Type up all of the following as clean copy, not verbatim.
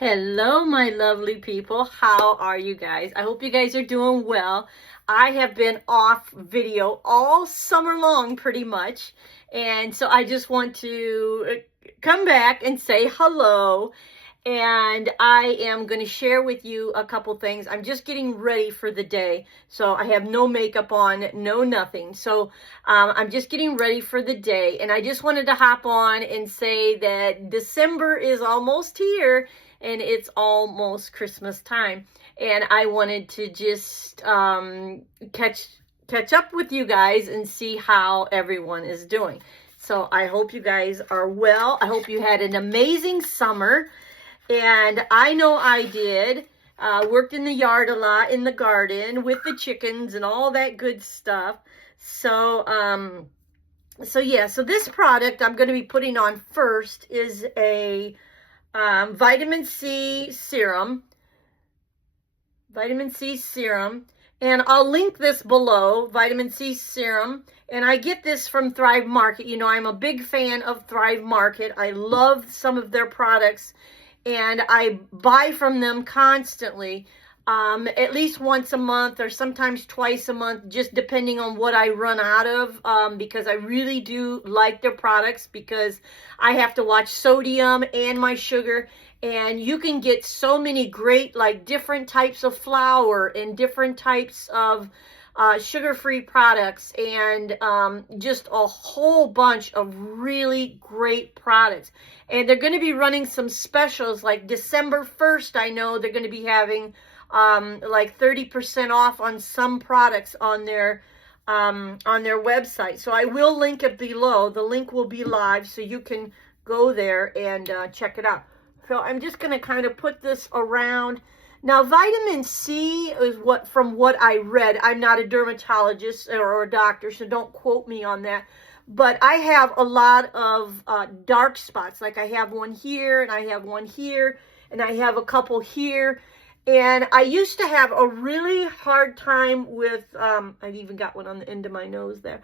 Hello, my lovely people. How are you guys? I hope you guys are doing well. I have been off video all summer long, pretty much. And so I just want to come back and say hello. And I am going to share with you a couple things. I'm just getting ready for the day. So I have no makeup on, no nothing. So I'm just getting ready for the day. And I just wanted to hop on and say that December is almost here. And it's almost Christmas time. And I wanted to just catch up with you guys and see how everyone is doing. So I hope you guys are well. I hope you had an amazing summer. And I know I did. Worked in the yard a lot, in the garden, with the chickens and all that good stuff. So this product I'm going to be putting on first is a vitamin C serum. Vitamin C serum. And I'll link this below, vitamin C serum. And I get this from Thrive Market. You know, I'm a big fan of Thrive Market. I love some of their products. And I buy from them constantly, at least once a month or sometimes twice a month, just depending on what I run out of, because I really do like their products because I have to watch sodium and my sugar. And you can get so many great, like, different types of flour and different types of sugar-free products, and just a whole bunch of really great products. And they're going to be running some specials, like December 1st. I know they're going to be having like 30% off on some products on their website. So I will link it below. The link will be live, so you can go there and check it out. So I'm just going to kind of put this around. Now, vitamin C is from what I read. I'm not a dermatologist or a doctor, so don't quote me on that. But I have a lot of dark spots. Like, I have one here, and I have one here, and I have a couple here. And I used to have a really hard time with, I've even got one on the end of my nose there.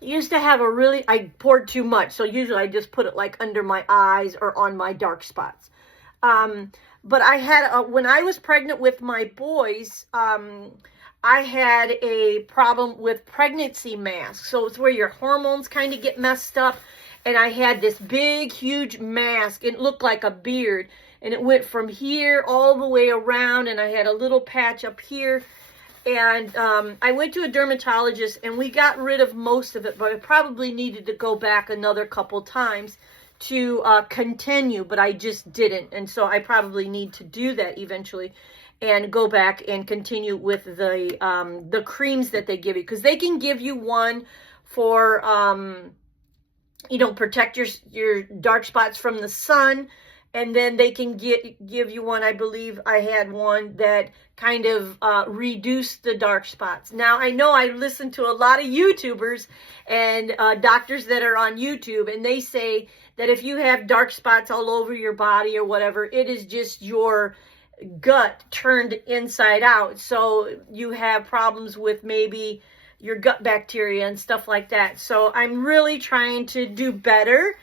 Used to have I poured too much. So usually I just put it like under my eyes or on my dark spots. But I had, when I was pregnant with my boys, I had a problem with pregnancy masks. So it's where your hormones kind of get messed up. And I had this big, huge mask. It looked like a beard. And it went from here all the way around. And I had a little patch up here. And I went to a dermatologist, and we got rid of most of it. But I probably needed to go back another couple times to continue, but I just didn't. And so I probably need to do that eventually and go back and continue with the creams that they give you, because they can give you one for protect your dark spots from the sun, and then they can give you one. I believe I had one that kind of reduced the dark spots. Now, I know I listen to a lot of YouTubers and doctors that are on YouTube, and they say that if you have dark spots all over your body or whatever, it is just your gut turned inside out. So you have problems with maybe your gut bacteria and stuff like that. So I'm really trying to do better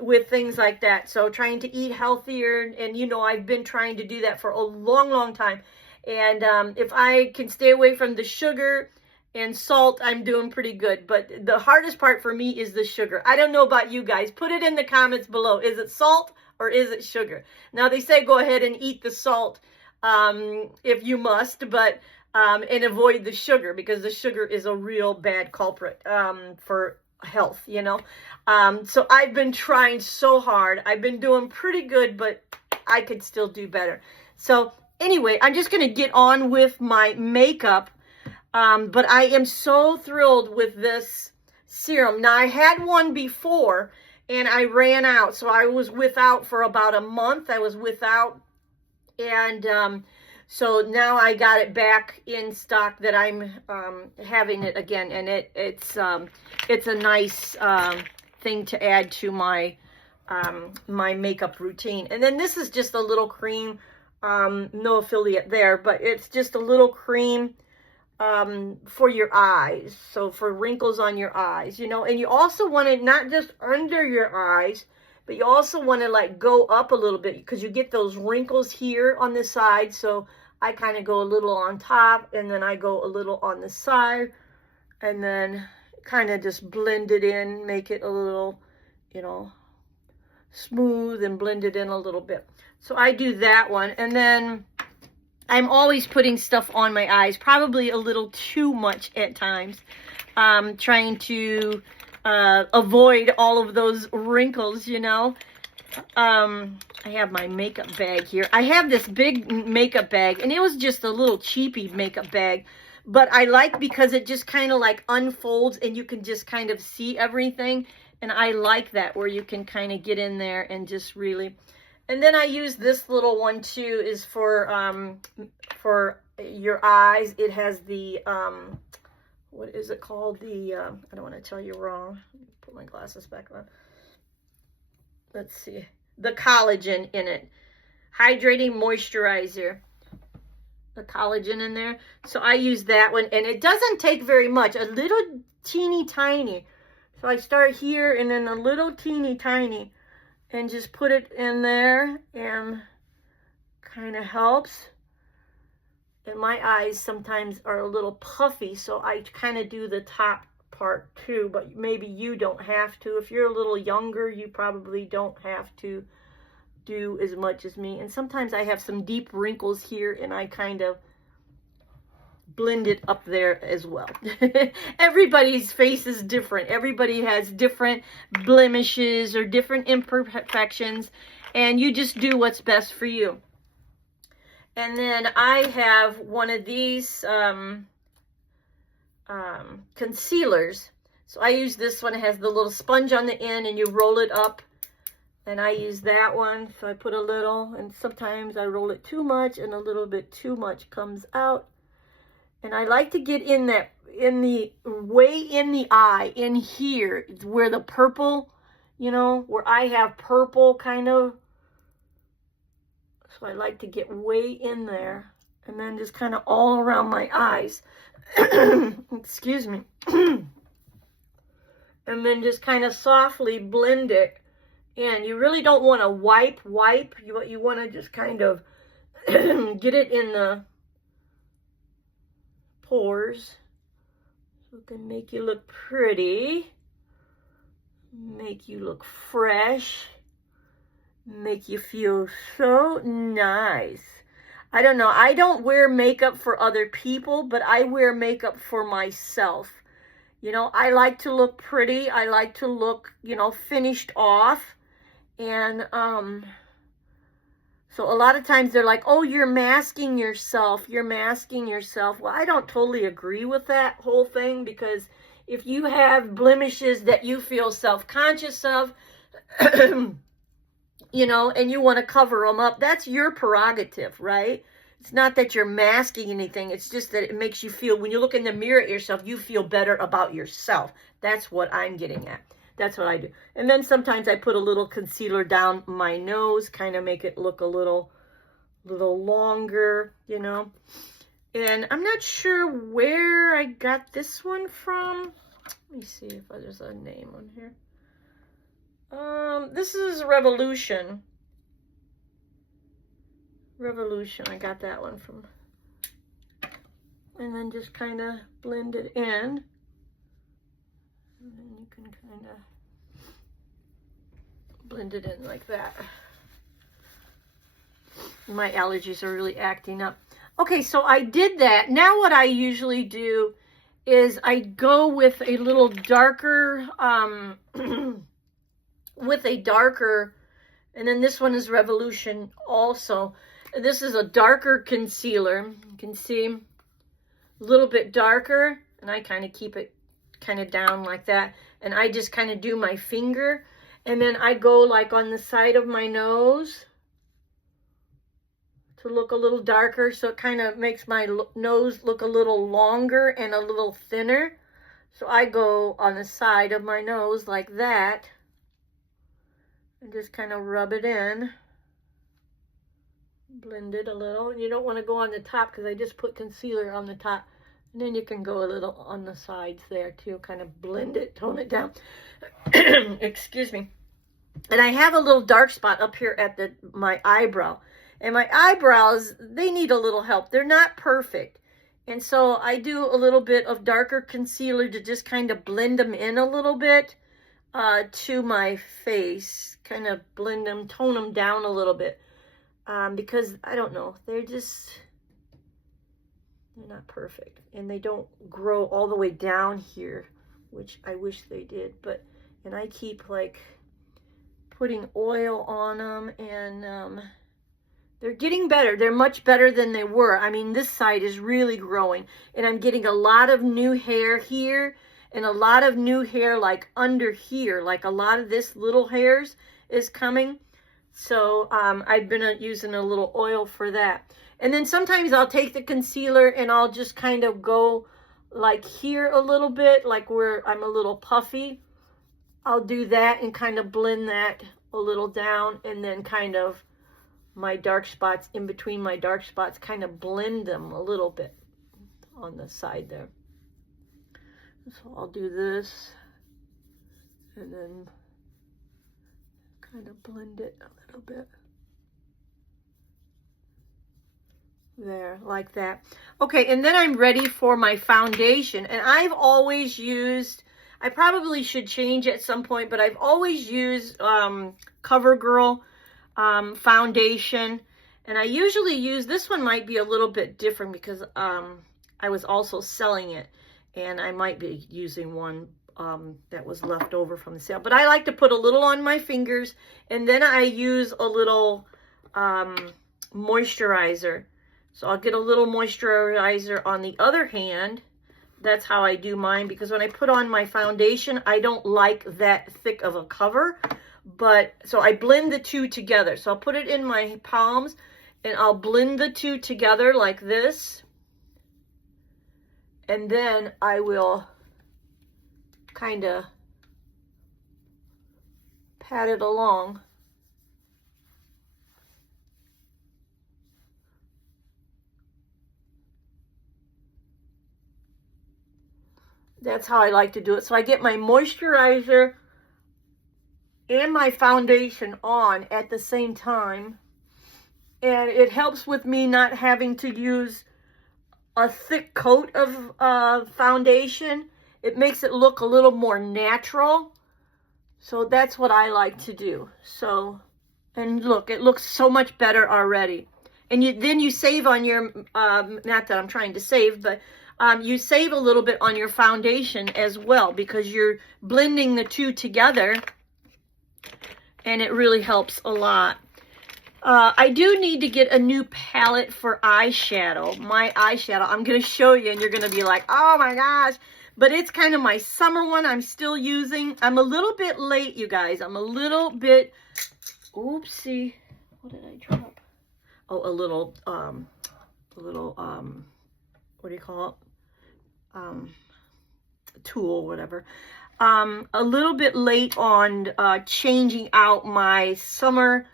with things like that. So trying to eat healthier. And I've been trying to do that for a long, long time. And if I can stay away from the sugar and salt, I'm doing pretty good. But the hardest part for me is the sugar. I don't know about you guys. Put it in the comments below. Is it salt or is it sugar? Now, they say go ahead and eat the salt if you must, but and avoid the sugar, because the sugar is a real bad culprit for health, So I've been trying so hard. I've been doing pretty good, but I could still do better. So anyway, I'm just going to get on with my makeup. But I am so thrilled with this serum. Now, I had one before, and I ran out. So I was without for about a month. I was without. And so now I got it back in stock that I'm having it again. And it's a nice thing to add to my my makeup routine. And then this is just a little cream. No affiliate there, but it's just a little cream for your eyes, so for wrinkles on your eyes, and you also want it not just under your eyes, but you also want to like go up a little bit because you get those wrinkles here on the side. So I kind of go a little on top, and then I go a little on the side, and then kind of just blend it in, make it a little, you know, smooth, and blend it in a little bit. So I do that one. And then I'm always putting stuff on my eyes, probably a little too much at times, trying to avoid all of those wrinkles, you know. I have my makeup bag here. I have this big makeup bag, and it was just a little cheapy makeup bag, but I like because it just kind of like unfolds and you can just kind of see everything. And I like that, where you can kind of get in there and just really. And then I use this little one too, is for your eyes. It has the, what is it called? The, I don't want to tell you wrong. Put my glasses back on. Let's see. The collagen in it. Hydrating moisturizer. The collagen in there. So I use that one, and it doesn't take very much. A little teeny tiny. So I start here and then a little teeny tiny and just put it in there, and kind of helps. And my eyes sometimes are a little puffy, so I kind of do the top part too, but maybe you don't have to. If you're a little younger, you probably don't have to do as much as me. And sometimes I have some deep wrinkles here, and I kind of blend it up there as well. Everybody's face is different. Everybody has different blemishes or different imperfections, and you just do what's best for you. And then I have one of these concealers. So I use this one. It has the little sponge on the end, and you roll it up. And I use that one. So I put a little, and sometimes I roll it too much, and a little bit too much comes out. And I like to get in that, way in the eye, in here, where the purple, you know, where I have purple kind of. So I like to get way in there, and then just kind of all around my eyes. Excuse me. And then just kind of softly blend it in. You really don't want to wipe. You want to just kind of get it in the pores, so it can make you look pretty, make you look fresh, make you feel so nice. I don't know, I don't wear makeup for other people, but I wear makeup for myself. You know, I like to look pretty. I like to look, you know, finished off. And so a lot of times they're like, oh, you're masking yourself. You're masking yourself. Well, I don't totally agree with that whole thing, because if you have blemishes that you feel self-conscious of, you know, and you want to cover them up, that's your prerogative, right? It's not that you're masking anything. It's just that it makes you feel, when you look in the mirror at yourself, you feel better about yourself. That's what I'm getting at. That's what I do. And then sometimes I put a little concealer down my nose, kind of make it look a little longer, you know. And I'm not sure where I got this one from. Let me see if there's a name on here. This is Revolution. I got that one from. And then just kind of blend it in. And then you can kind of blend it in like that. My allergies are really acting up. Okay, so I did that. Now what I usually do is I go with a little darker, and then this one is Revolution also. This is a darker concealer. You can see a little bit darker, and I kind of keep it kind of down like that. And I just kind of do my finger, and then I go like on the side of my nose to look a little darker, so it kind of makes my nose look a little longer and a little thinner. So I go on the side of my nose like that and just kind of rub it in, blend it a little. And you don't want to go on the top, because I just put concealer on the top. And then you can go a little on the sides there too, kind of blend it, tone it down. Excuse me. And I have a little dark spot up here at my eyebrow. And my eyebrows, they need a little help. They're not perfect. And so I do a little bit of darker concealer to just kind of blend them in a little bit to my face. Kind of blend them, tone them down a little bit. Because, I don't know, they're not perfect. And they don't grow all the way down here, which I wish they did. And I keep, like, putting oil on them, and they're getting better. They're much better than they were. I mean, this side is really growing, and I'm getting a lot of new hair here, and a lot of new hair like under here, like a lot of this little hairs is coming. So I've been using a little oil for that. And then sometimes I'll take the concealer and I'll just kind of go like here a little bit, like where I'm a little puffy. I'll do that and kind of blend that a little down, and then kind of my dark spots, in between my dark spots, kind of blend them a little bit on the side there. So I'll do this and then kind of blend it a little bit. There, like that. Okay, and then I'm ready for my foundation. And I've always used, I probably should change at some point, but I've always used CoverGirl foundation. And I usually use, this one might be a little bit different because I was also selling it. And I might be using one that was left over from the sale. But I like to put a little on my fingers. And then I use a little moisturizer. So I'll get a little moisturizer on the other hand. That's how I do mine, because when I put on my foundation, I don't like that thick of a cover. But so I blend the two together. So I'll put it in my palms and I'll blend the two together like this. And then I will kind of pat it along. That's how I like to do it. So I get my moisturizer and my foundation on at the same time. And it helps with me not having to use a thick coat of foundation. It makes it look a little more natural. So that's what I like to do. So, and look, it looks so much better already. And then you save on your, not that I'm trying to save, but you save a little bit on your foundation as well, because you're blending the two together, and it really helps a lot. I do need to get a new palette for eyeshadow. My eyeshadow, I'm going to show you, and you're going to be like, oh my gosh. But it's kind of my summer one I'm still using. I'm a little bit late, you guys. I'm a little bit, oopsie. What did I drop? Oh, a little, what do you call it? Tool, whatever. A little bit late on changing out my summer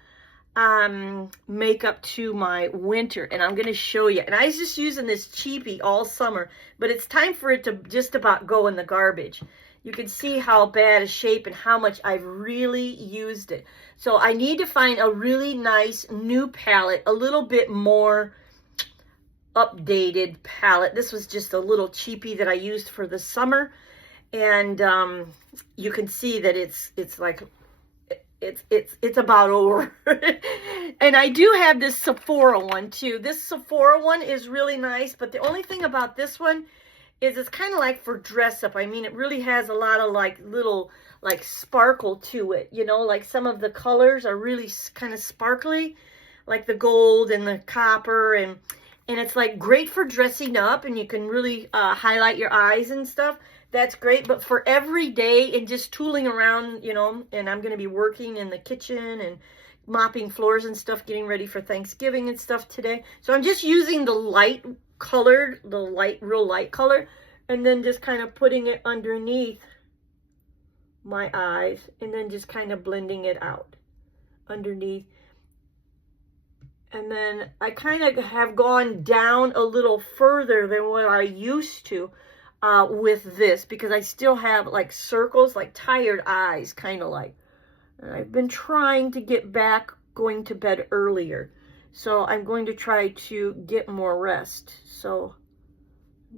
makeup to my winter, and I'm going to show you. And I was just using this cheapie all summer, but it's time for it to just about go in the garbage. You can see how bad a shape and how much I've really used it. So I need to find a really nice new palette, a little bit more updated palette. This was just a little cheapie that I used for the summer, and you can see that it's like it's about over. And I do have this Sephora one too. This Sephora one is really nice, but the only thing about this one is it's kind of like for dress up. I mean, it really has a lot of like little like sparkle to it, you know, like some of the colors are really kind of sparkly, like the gold and the copper, and it's like great for dressing up, and you can really highlight your eyes and stuff. That's great. But for every day and just tooling around, you know, and I'm going to be working in the kitchen and mopping floors and stuff, getting ready for Thanksgiving and stuff today. So I'm just using the light colored, real light color, and then just kind of putting it underneath my eyes, and then just kind of blending it out underneath. And then I kind of have gone down a little further than what I used to with this, because I still have like circles, like tired eyes, kind of like. And I've been trying to get back going to bed earlier. So I'm going to try to get more rest. So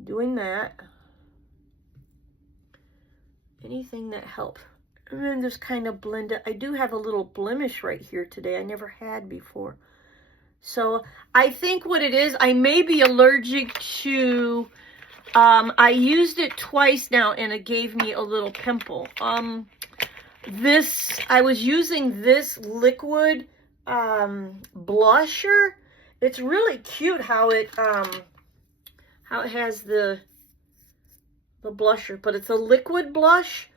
doing that. Anything that helps. And then just kind of blend it. I do have a little blemish right here today. I never had before. So I think what it is, I may be allergic to, I used it twice now and it gave me a little pimple. I was using this liquid blusher. It's really cute how it has the blusher, but it's a liquid blush.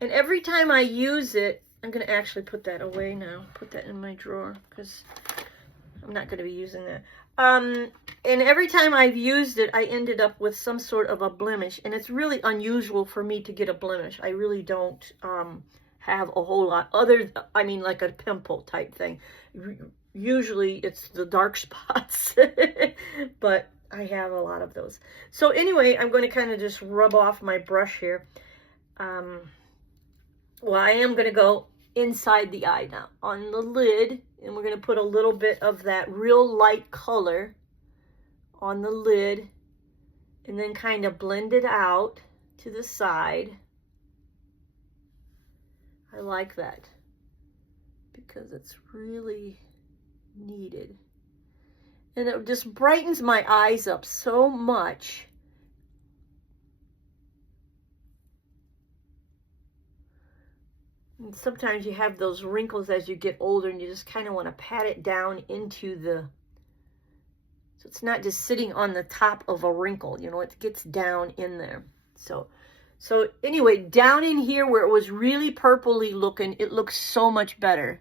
And every time I use it, I'm going to actually put that away now. Put that in my drawer because I'm not going to be using that. And every time I've used it, I ended up with some sort of a blemish. And it's really unusual for me to get a blemish. I really don't have a whole lot. Like a pimple type thing. Usually it's the dark spots. But I have a lot of those. So anyway, I'm going to kind of just rub off my brush here. Well, I am going to go inside the eye now on the lid, and we're going to put a little bit of that real light color on the lid and then kind of blend it out to the side. I like that because it's really needed. And it just brightens my eyes up so much. And sometimes you have those wrinkles as you get older and you just kind of want to pat it down into so it's not just sitting on the top of a wrinkle, you know, it gets down in there. So anyway, down in here where it was really purpley looking, it looks so much better.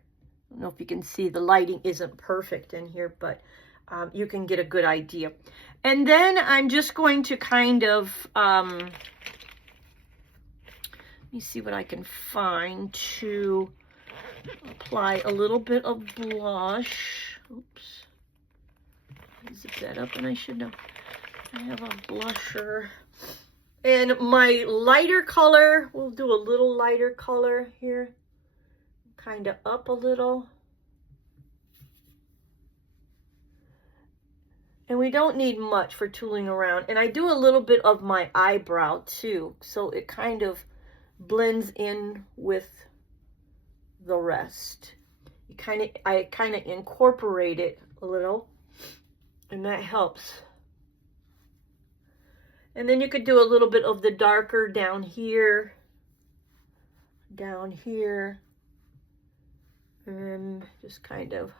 I don't know if you can see, the lighting isn't perfect in here, but you can get a good idea. And then I'm just going to kind of, let me see what I can find to apply a little bit of blush. Oops. Zip that up, and I should know. I have a blusher. And my lighter color, we'll do a little lighter color here. Kind of up a little. And we don't need much for tooling around. And I do a little bit of my eyebrow too, so it kind of blends in with the rest. I kind of incorporate it a little, and that helps. And then you could do a little bit of the darker down here, and just kind of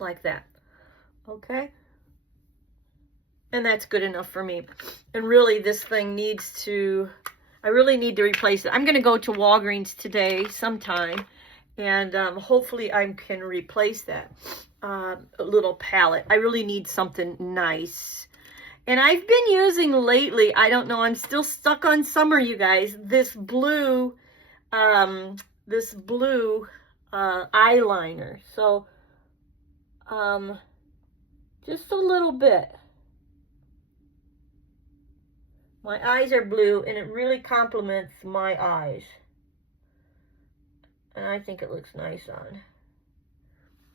like that. Okay? And that's good enough for me. And really, this thing needs to, I really need to replace it. I'm going to go to Walgreens today sometime, and hopefully I can replace that little palette. I really need something nice. And I've been using lately, I don't know, I'm still stuck on summer, you guys, this blue eyeliner. So, just a little bit. My eyes are blue, and it really complements my eyes. And I think it looks nice on.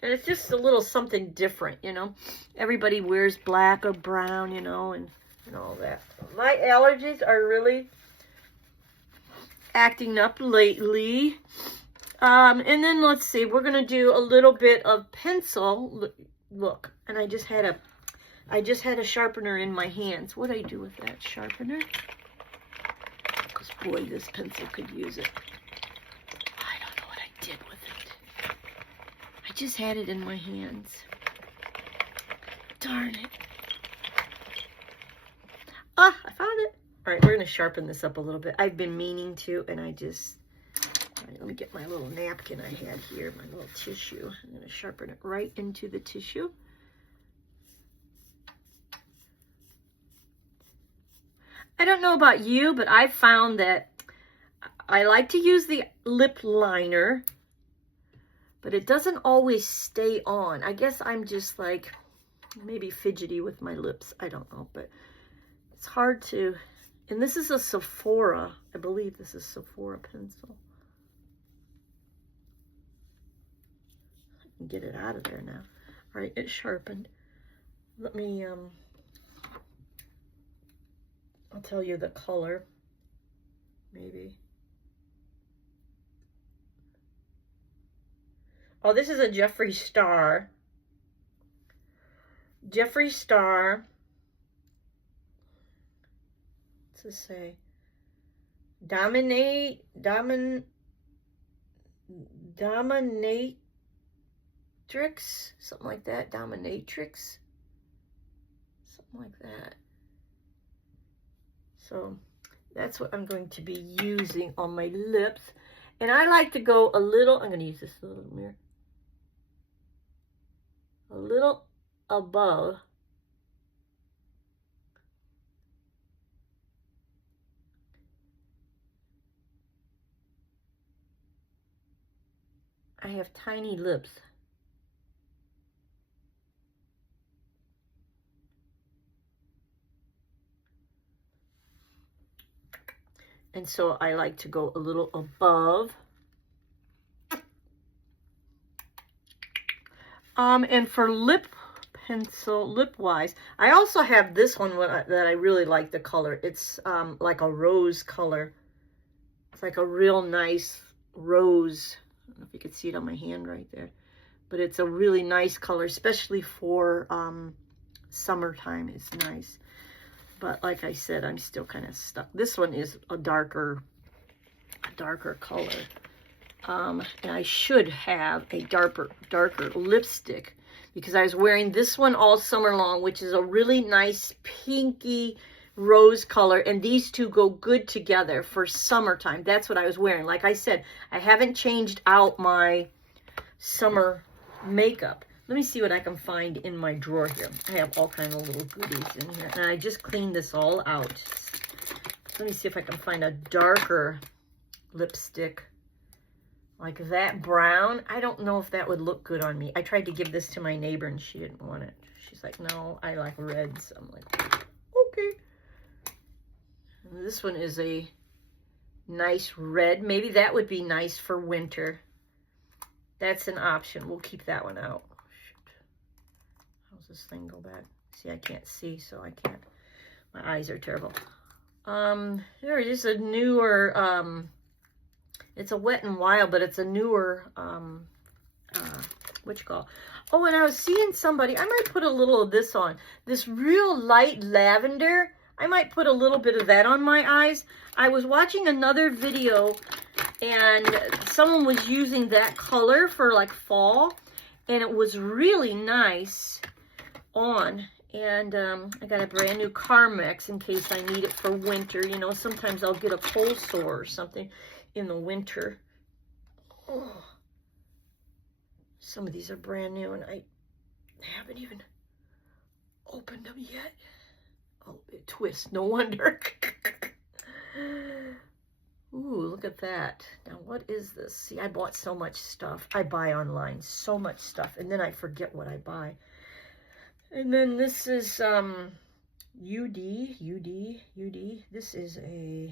And it's just a little something different, you know. Everybody wears black or brown, you know, and all that. My allergies are really acting up lately. And then let's see, we're going to do a little bit of pencil. Look, and I just had a sharpener in my hands. What do I do with that sharpener? Because boy, this pencil could use it. I don't know what I did with it. I just had it in my hands. Darn it. Ah, I found it. All right, we're going to sharpen this up a little bit. I've been meaning to, and all right, let me get my little napkin I had here, my little tissue. I'm going to sharpen it right into the tissue. I don't know about you, but I found that I like to use the lip liner, but it doesn't always stay on. I guess I'm just like maybe fidgety with my lips. I don't know, but it's hard to. And this is a Sephora. I believe this is Sephora pencil. can get it out of there now. All right, it's sharpened. Let me, I'll tell you the color, maybe. Oh, this is a Jeffree Star. Jeffree Star. What's it say? Dominatrix, something like that. Dominatrix, something like that. So that's what I'm going to be using on my lips. And I like to go a little, I'm going to use this little mirror, a little above I have tiny lips. And so I like to go a little above. And for lip pencil, lip-wise, I also have this one that I really like the color. It's like a rose color. It's like a real nice rose. I don't know if you can see it on my hand right there. But it's a really nice color, especially for summertime. It's nice. But like I said, I'm still kind of stuck. This one is a darker color. And I should have a darker lipstick because I was wearing this one all summer long, which is a really nice pinky rose color. And these two go good together for summertime. That's what I was wearing. Like I said, I haven't changed out my summer makeup. Let me see what I can find in my drawer here. I have all kinds of little goodies in here. And I just cleaned this all out. Let me see if I can find a darker lipstick. Like that brown. I don't know if that would look good on me. I tried to give this to my neighbor and she didn't want it. She's like, no, I like reds. I'm like, okay. And this one is a nice red. Maybe that would be nice for winter. That's an option. We'll keep that one out. Shoot. How's this thing go back? See, I can't see, so I can't. My eyes are terrible. There is a newer, it's a Wet n Wild, but it's a newer, what you call? Oh, and I was seeing somebody, I might put a little of this on. This real light lavender, I might put a little bit of that on my eyes. I was watching another video, and someone was using that color for like fall, and it was really nice on. And I got a brand new Carmex in case I need it for winter. You know, sometimes I'll get a cold sore or something in the winter. Oh, some of these are brand new and I haven't even opened them yet. Oh, it twists, no wonder. Ooh, look at that. Now, what is this? See, I bought so much stuff. I buy online, so much stuff, and then I forget what I buy. And then this is UD. This is a...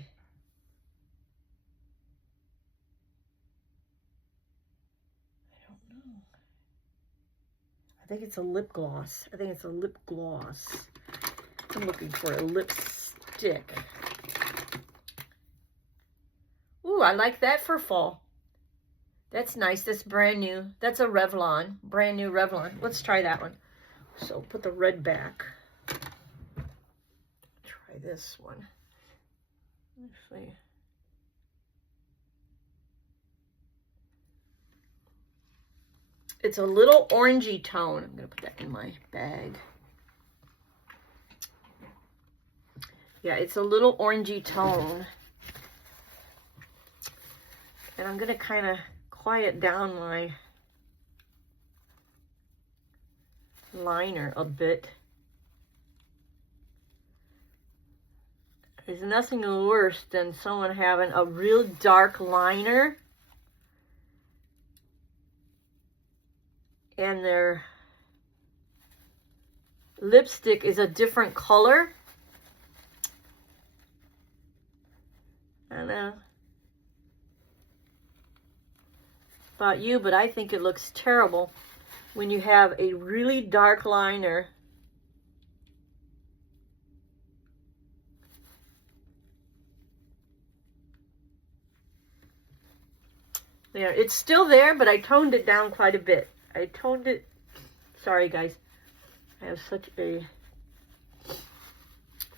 I think it's a lip gloss. I think it's a lip gloss. I'm looking for a lipstick. Ooh, I like that for fall. That's nice. That's brand new. That's a Revlon. Brand new Revlon. Let's try that one. So put the red back. Try this one. Actually. It's a little orangey tone. I'm going to put that in my bag. Yeah, it's a little orangey tone. And I'm going to kind of quiet down my liner a bit. There's nothing worse than someone having a real dark liner and their lipstick is a different color. I don't know about you, but I think it looks terrible. when you have a really dark liner. There, it's still there, but I toned it down quite a bit. I toned it, sorry guys, I have such a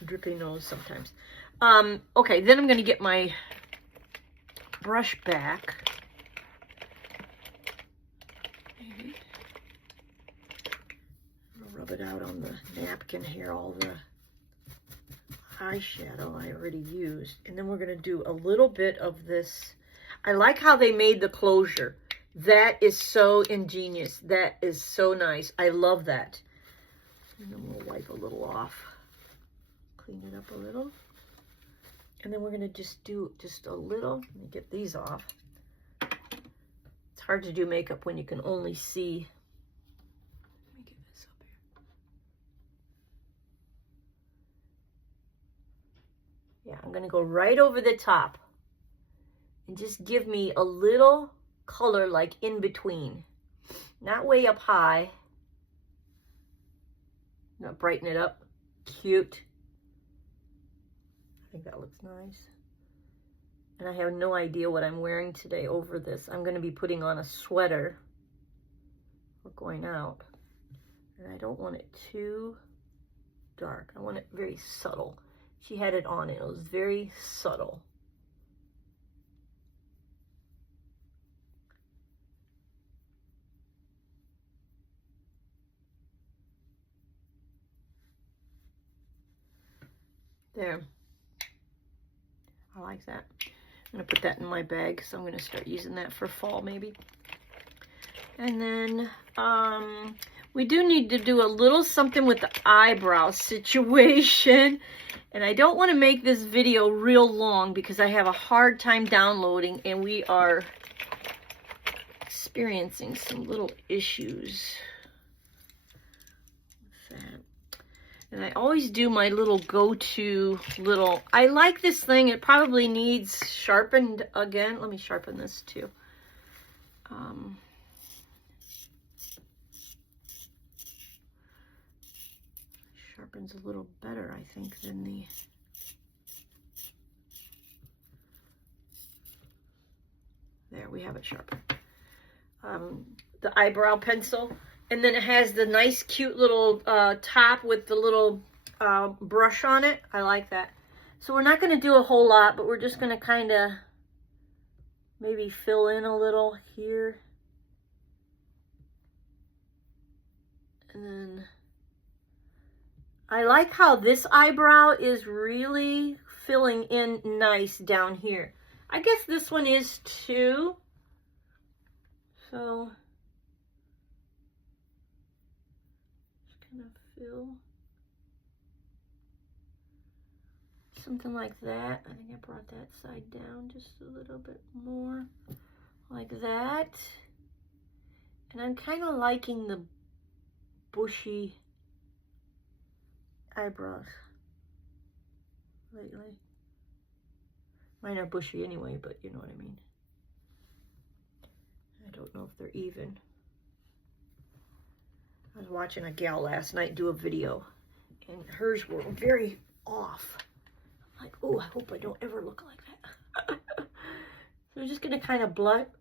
drippy nose sometimes. Okay, then I'm gonna get my brush back. Maybe. I'll rub it out on the napkin here, all the eyeshadow I already used. And then we're gonna do a little bit of this. I like how they made the closure. That is so ingenious. That is so nice. I love that. And then we'll wipe a little off. Clean it up a little. And then we're going to just do just a little. Let me get these off. It's hard to do makeup when you can only see. Let me get this up here. Yeah, I'm going to go right over the top. And just give me a little color like in between. Not way up high. Not brighten it up. Cute. I think that looks nice. And I have no idea what I'm wearing today over this. I'm going to be putting on a sweater. We're going out. And I don't want it too dark. I want it very subtle. She had it on. It was very subtle. There. I like that. I'm going to put that in my bag, so I'm going to start using that for fall maybe. And then we do need to do a little something with the eyebrow situation. And I don't want to make this video real long because I have a hard time downloading and we are experiencing some little issues with that. And I always do my little go-to little, I like this thing. It probably needs sharpened again. Let me sharpen this too. Sharpens a little better, I think, than the, there, we have it sharpened. The eyebrow pencil. And then it has the nice, cute little top with the little brush on it. I like that. So we're not going to do a whole lot, but we're just going to kind of maybe fill in a little here. And then I like how this eyebrow is really filling in nice down here. I guess this one is too. So fill something like that. I think I brought that side down just a little bit more like that. And I'm kind of liking the bushy eyebrows lately. Mine are bushy anyway, but you know what I mean. I don't know if they're even. I was watching a gal last night do a video, and hers were very off. I'm like, oh, I hope I don't ever look like that. So I'm just going to kind of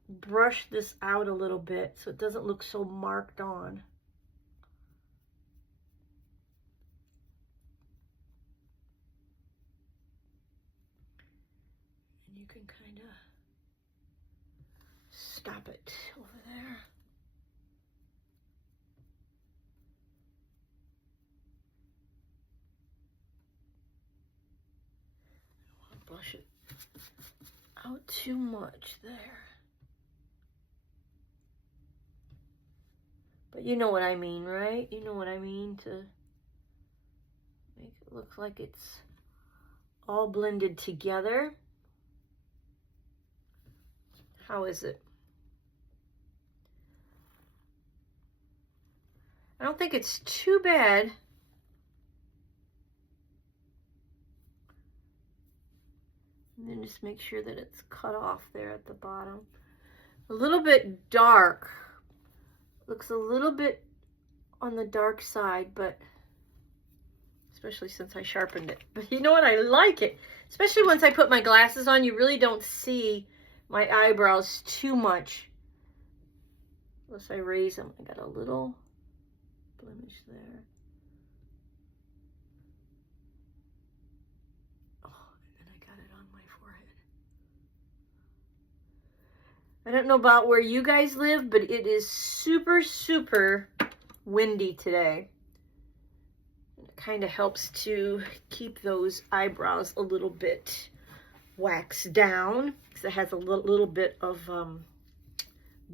brush this out a little bit so it doesn't look so marked on. And you can kind of stop it over there. Brush it out too much there. But you know what I mean, right? You know what I mean, to make it look like it's all blended together. How is it? I don't think it's too bad. And then just make sure that it's cut off there at the bottom. A little bit dark. Looks a little bit on the dark side, but especially since I sharpened it. But you know what? I like it. Especially once I put my glasses on, you really don't see my eyebrows too much. Unless I raise them. I got a little blemish there. Oh, and then I got it on my forehead. I don't know about where you guys live, but it is super, super windy today. It kind of helps to keep those eyebrows a little bit waxed down because it has a little bit of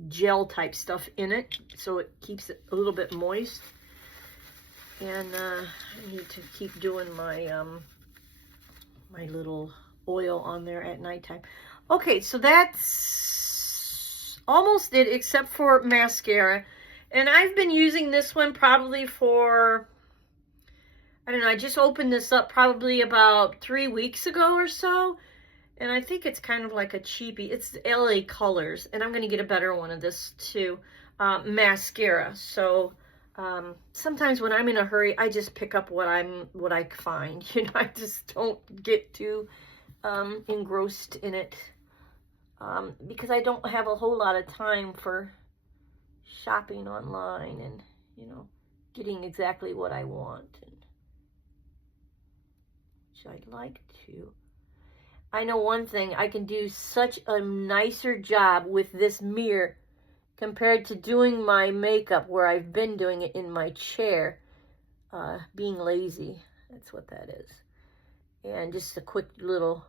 gel type stuff in it, so it keeps it a little bit moist. And I need to keep doing my my little oil on there at nighttime. Okay, so that's almost it except for mascara. And I've been using this one probably for, I don't know, I just opened this up probably about 3 weeks ago or so. And I think it's kind of like a cheapie. It's LA Colors. And I'm going to get a better one of this too. Mascara. So sometimes when I'm in a hurry, I just pick up what I find. You know, I just don't get too engrossed in it. Because I don't have a whole lot of time for shopping online and, you know, getting exactly what I want, and which I'd like to. I know one thing, I can do such a nicer job with this mirror compared to doing my makeup where I've been doing it in my chair, being lazy. That's what that is. And just a quick little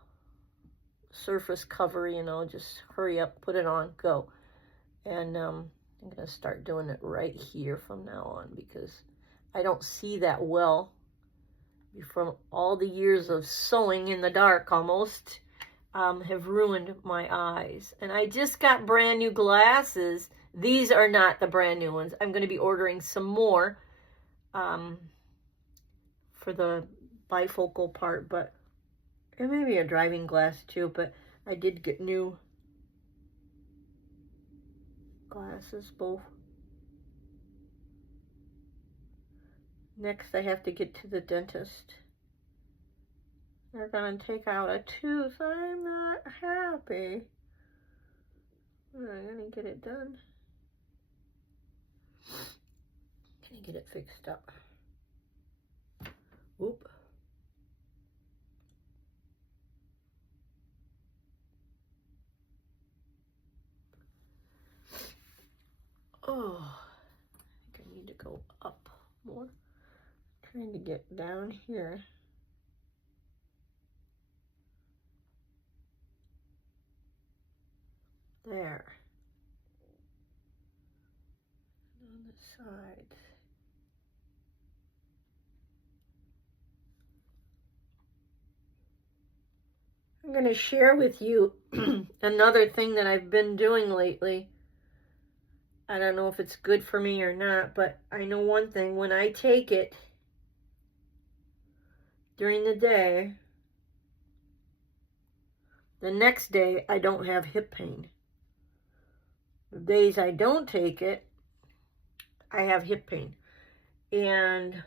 surface cover, you know, just hurry up, put it on, go. And I'm going to start doing it right here from now on because I don't see that well from all the years of sewing in the dark almost. Have ruined my eyes. And I just got brand new glasses. These are not the brand new ones. I'm going to be ordering some more for the bifocal part, but and maybe a driving glass too, but I did get new glasses, both. Next, I have to get to the dentist. They're going to take out a tooth. I'm not happy. I'm going to get it done. Can I get it fixed up? Oop. Oh, I think I need to go up more. Trying to get down here. There. On the sides. I'm going to share with you another thing that I've been doing lately. I don't know if it's good for me or not, but I know one thing. When I take it during the day, the next day I don't have hip pain. The days I don't take it, I have hip pain. And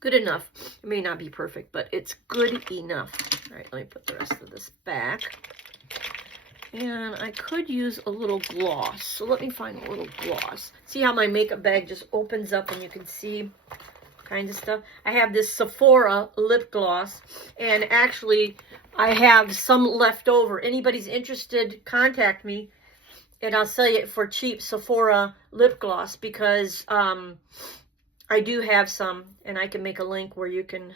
good enough. It may not be perfect, but it's good enough. All right, let me put the rest of this back. And I could use a little gloss. So let me find a little gloss. See how my makeup bag just opens up and you can see kind of stuff. I have this Sephora lip gloss, and actually I have some left over. Anybody's interested, contact me and I'll sell it for cheap, Sephora lip gloss, because I do have some, and I can make a link where you can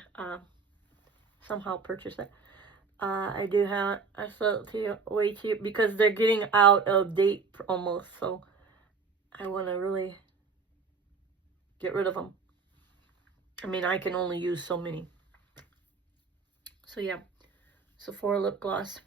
somehow purchase it. I do have, I sell it to you way cheap because they're getting out of date almost, so I want to really get rid of them. I mean, I can only use so many. So yeah, Sephora lip gloss.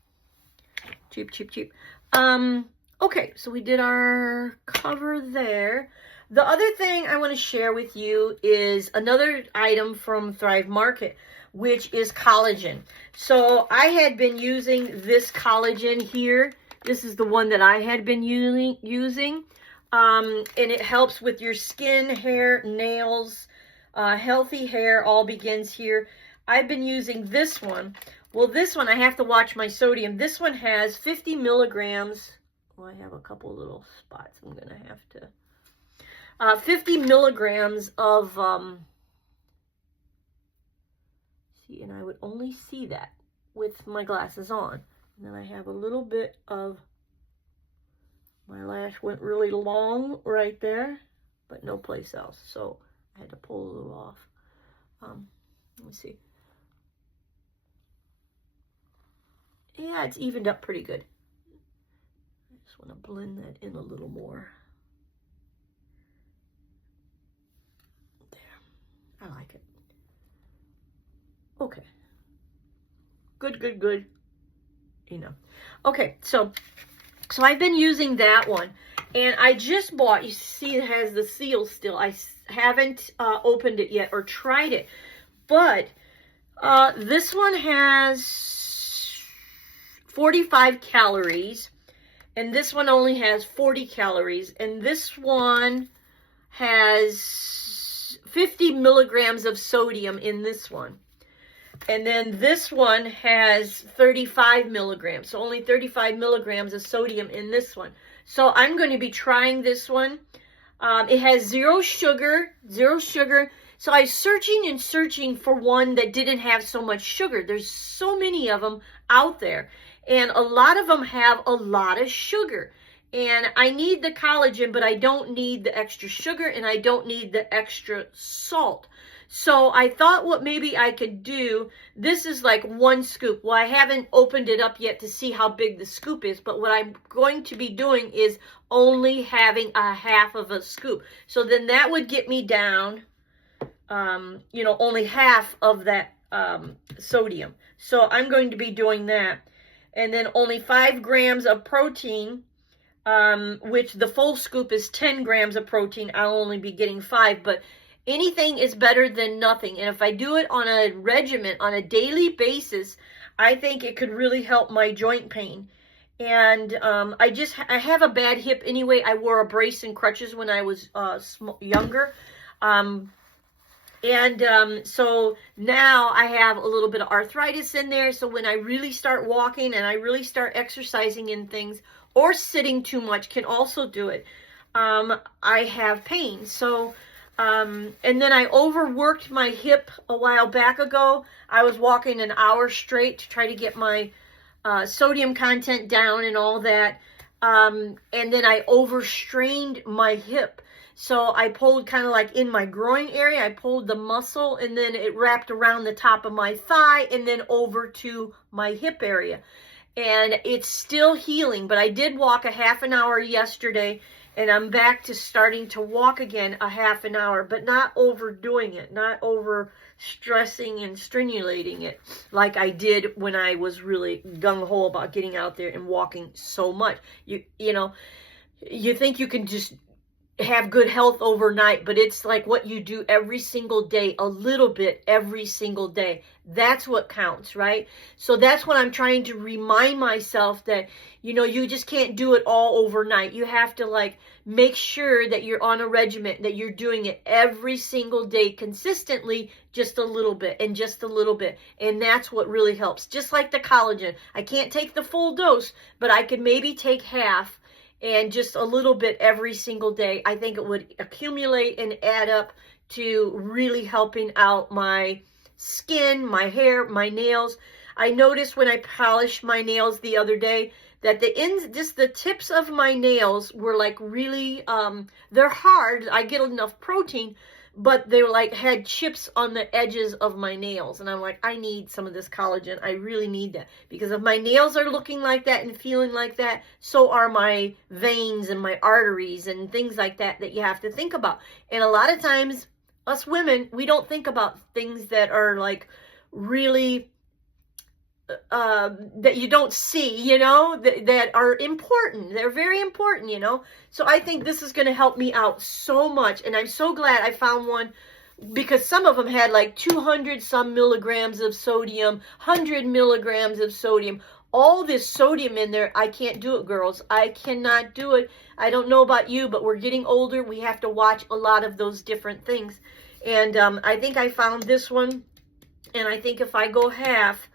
Cheap, cheap, cheap. Okay, so we did our cover there. The other thing I want to share with you is another item from Thrive Market. which is collagen. So I had been using this collagen here. This is the one that I had been using. And it helps with your skin, hair, nails, healthy hair, all begins here. I've been using this one. Well, this one, I have to watch my sodium. This one has 50 milligrams. Well, I have a couple little spots I'm going to have to. 50 milligrams of, see, and I would only see that with my glasses on. And then I have a little bit of, my lash went really long right there, but no place else. So I had to pull a little off. Let me see. Yeah, it's evened up pretty good. I just want to blend that in a little more. There. I like it. Okay. Good, good, good. Enough. Okay, so I've been using that one. And I just bought, you see it has the seal still. I haven't opened it yet or tried it. But this one has 45 calories, and this one only has 40 calories, and this one has 50 milligrams of sodium in this one. And then this one has 35 milligrams, so only 35 milligrams of sodium in this one. So I'm going to be trying this one. It has zero sugar. So I was searching and searching for one that didn't have so much sugar. There's so many of them out there. And a lot of them have a lot of sugar. And I need the collagen, but I don't need the extra sugar, and I don't need the extra salt. So I thought what maybe I could do, this is like 1 scoop. Well, I haven't opened it up yet to see how big the scoop is, but what I'm going to be doing is only having a half of a scoop. So then that would get me down, you know, only half of that sodium. So I'm going to be doing that. And then only 5 grams of protein, which the full scoop is 10 grams of protein. I'll only be getting 5, but anything is better than nothing. And if I do it on a regimen, on a daily basis, I think it could really help my joint pain. And I have a bad hip anyway. I wore a brace and crutches when I was younger. So now I have a little bit of arthritis in there. So when I really start walking and I really start exercising in things, or sitting too much can also do it, I have pain. So, and then I overworked my hip a while back ago. I was walking an hour straight to try to get my sodium content down and all that. And then I overstrained my hip. So I pulled kind of like in my groin area, I pulled the muscle, and then it wrapped around the top of my thigh and then over to my hip area. And it's still healing, but I did walk a half an hour yesterday, and I'm back to starting to walk again a half an hour, but not overdoing it, not over stressing and stimulating it like I did when I was really gung-ho about getting out there and walking so much. You know, you think you can just have good health overnight, but it's like what you do every single day, a little bit every single day. That's what counts, right? So that's what I'm trying to remind myself, that, you know, you just can't do it all overnight. You have to like make sure that you're on a regimen, that you're doing it every single day consistently, just a little bit and just a little bit. And that's what really helps. Just like the collagen. I can't take the full dose, but I could maybe take half and just a little bit every single day. I think it would accumulate and add up to really helping out my skin, my hair, my nails. I noticed when I polished my nails the other day that the ends, just the tips of my nails were like really, they're hard. I get enough protein, but they were like, had chips on the edges of my nails. And I'm like, I need some of this collagen. I really need that, because if my nails are looking like that and feeling like that, so are my veins and my arteries and things like that, that you have to think about. And a lot of times us women, we don't think about things that are like really, that you don't see, you know, that are important. They're very important, you know. So I think this is going to help me out so much. And I'm so glad I found one because some of them had like 200 some milligrams of sodium, 100 milligrams of sodium. All this sodium in there, I can't do it, girls. I cannot do it. I don't know about you, but we're getting older. We have to watch a lot of those different things. And I think I found this one, and I think if I go half,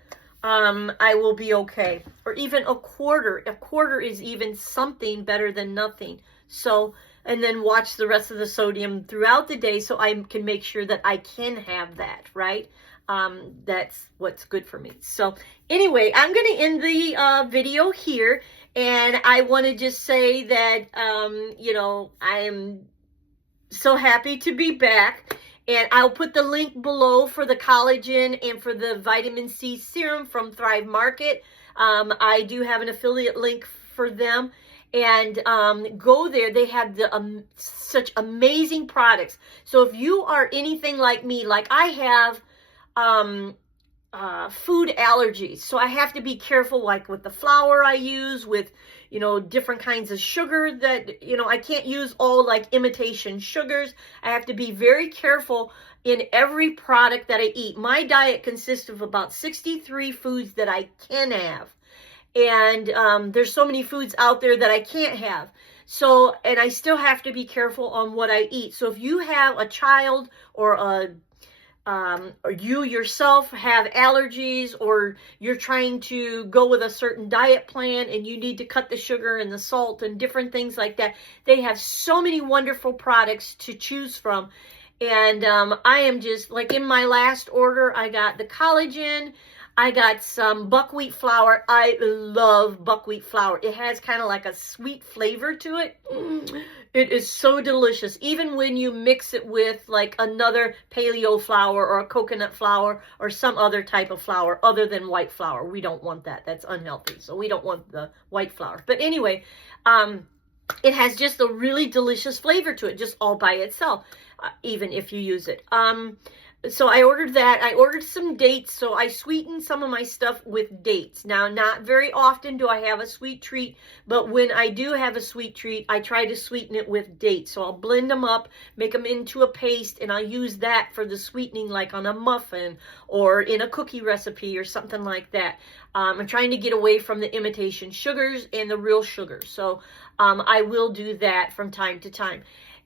I will be okay. Or even a quarter. A quarter is even something better than nothing. So, and then watch the rest of the sodium throughout the day so I can make sure that I can have that, right? That's what's good for me. So anyway, I'm going to end the video here. And I want to just say that, you know, I am so happy to be back. And I'll put the link below for the collagen and for the vitamin C serum from Thrive Market. I do have an affiliate link for them. And go there. They have the such amazing products. So if you are anything like me, like I have food allergies, so I have to be careful, like with the flour I use, with, you know, different kinds of sugar that, you know, I can't use all like imitation sugars. I have to be very careful in every product that I eat. My diet consists of about 63 foods that I can have. And there's so many foods out there that I can't have. So, and I still have to be careful on what I eat. So if you have a child or you yourself have allergies, or you're trying to go with a certain diet plan and you need to cut the sugar and the salt and different things like that, they have so many wonderful products to choose from. And I am just, like in my last order, I got the collagen, I got some buckwheat flour. I love buckwheat flour. It has kind of like a sweet flavor to it. It is so delicious. Even when you mix it with like another paleo flour or a coconut flour or some other type of flour other than white flour. We don't want that. That's unhealthy. So we don't want the white flour. But anyway, it has just a really delicious flavor to it, just all by itself, even if you use it. So I ordered that. I ordered some dates. So I sweetened some of my stuff with dates. Now, not very often do I have a sweet treat, but when I do have a sweet treat, I try to sweeten it with dates. So I'll blend them up, make them into a paste, and I'll use that for the sweetening, like on a muffin or in a cookie recipe or something like that. I'm trying to get away from the imitation sugars and the real sugars. So I will do that from time to time.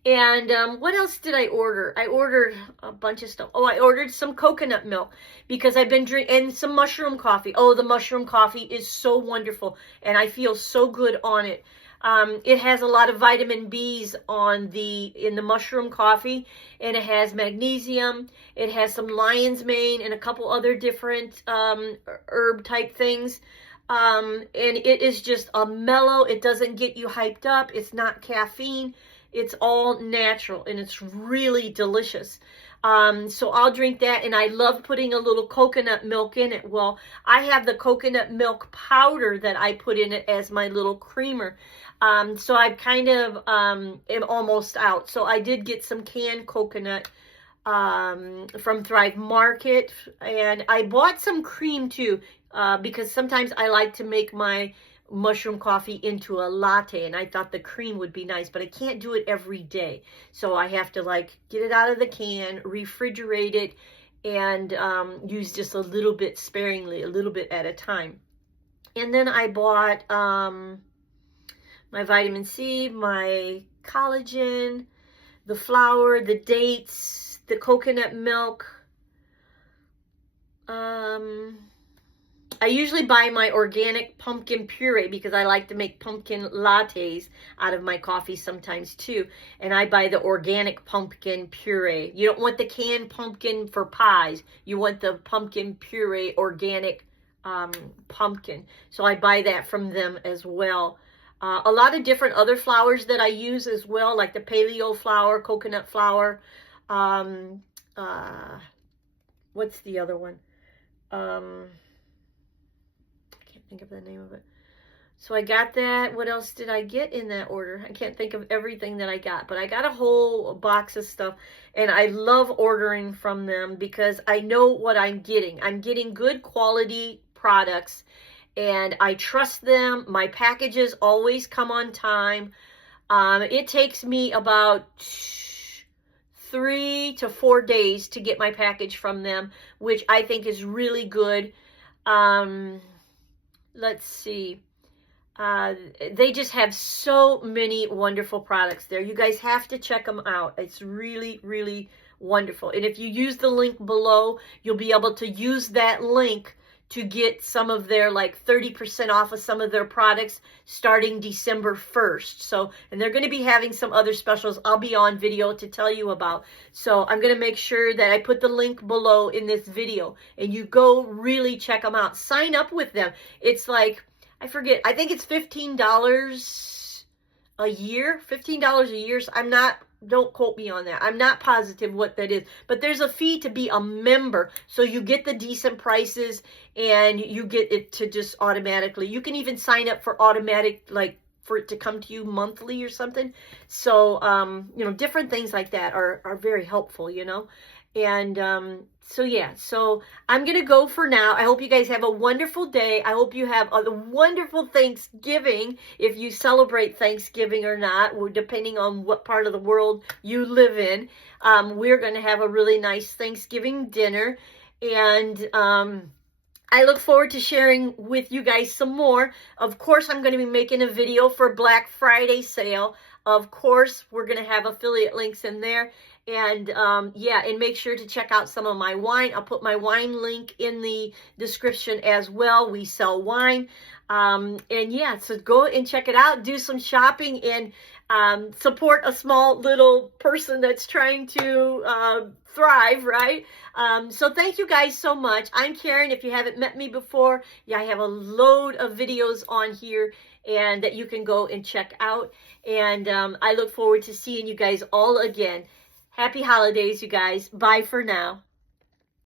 And what else did I order? I ordered a bunch of stuff. Oh, I ordered some coconut milk because I've been drinking, and some mushroom coffee. Oh, the mushroom coffee is so wonderful, and I feel so good on it. It has a lot of vitamin B's in the mushroom coffee, and it has magnesium. It has some lion's mane and a couple other different herb type things. And it is just a mellow. It doesn't get you hyped up. It's not caffeine. It's all natural, and it's really delicious. So I'll drink that, and I love putting a little coconut milk in it. Well, I have the coconut milk powder that I put in it as my little creamer. So I kind of am almost out. So I did get some canned coconut from Thrive Market, and I bought some cream too, because sometimes I like to make my mushroom coffee into a latte, and I thought the cream would be nice, but I can't do it every day. So I have to like get it out of the can, refrigerate it, and use just a little bit sparingly, a little bit at a time. And then I bought my vitamin C, my collagen, the flour, the dates, the coconut milk. I usually buy my organic pumpkin puree because I like to make pumpkin lattes out of my coffee sometimes too. And I buy the organic pumpkin puree. You don't want the canned pumpkin for pies. You want the pumpkin puree, organic pumpkin. So I buy that from them as well. A lot of different other flours that I use as well, like the paleo flour, coconut flour. What's the other one? Think of the name of it. So I got that. What else did I get in that order? I can't think of everything that I got, but I got a whole box of stuff, and I love ordering from them because I know what I'm getting. I'm getting good quality products, and I trust them. My packages always come on time. It takes me about 3 to 4 days to get my package from them, which I think is really good. Let's see. They just have so many wonderful products there. You guys have to check them out. It's really, really wonderful. And if you use the link below, you'll be able to use that link to get some of their, like 30% off of some of their products starting December 1st. So, and they're going to be having some other specials I'll be on video to tell you about. So I'm going to make sure that I put the link below in this video, and you go really check them out. Sign up with them. It's like, I forget, I think it's $15 a year, $15 a year. So don't quote me on that. I'm not positive what that is, but there's a fee to be a member. So you get the decent prices and you get it to just automatically. You can even sign up for automatic, like for it to come to you monthly or something. So, you know, different things like that are very helpful, you know. And so yeah, so I'm gonna go for now. I hope you guys have a wonderful day. I hope you have a wonderful Thanksgiving, if you celebrate Thanksgiving or not, depending on what part of the world you live in. We're gonna have a really nice Thanksgiving dinner, and I look forward to sharing with you guys some more. Of course, I'm going to be making a video for Black Friday sale. Of course, we're going to have affiliate links in there. And yeah, and make sure to check out some of my wine. I'll put my wine link in the description as well. We sell wine. And yeah, so go and check it out. Do some shopping and support a small little person that's trying to thrive, right? So thank you guys so much. I'm Karen. If you haven't met me before, yeah, I have a load of videos on here and that you can go and check out. And I look forward to seeing you guys all again. Happy holidays, you guys. Bye for now.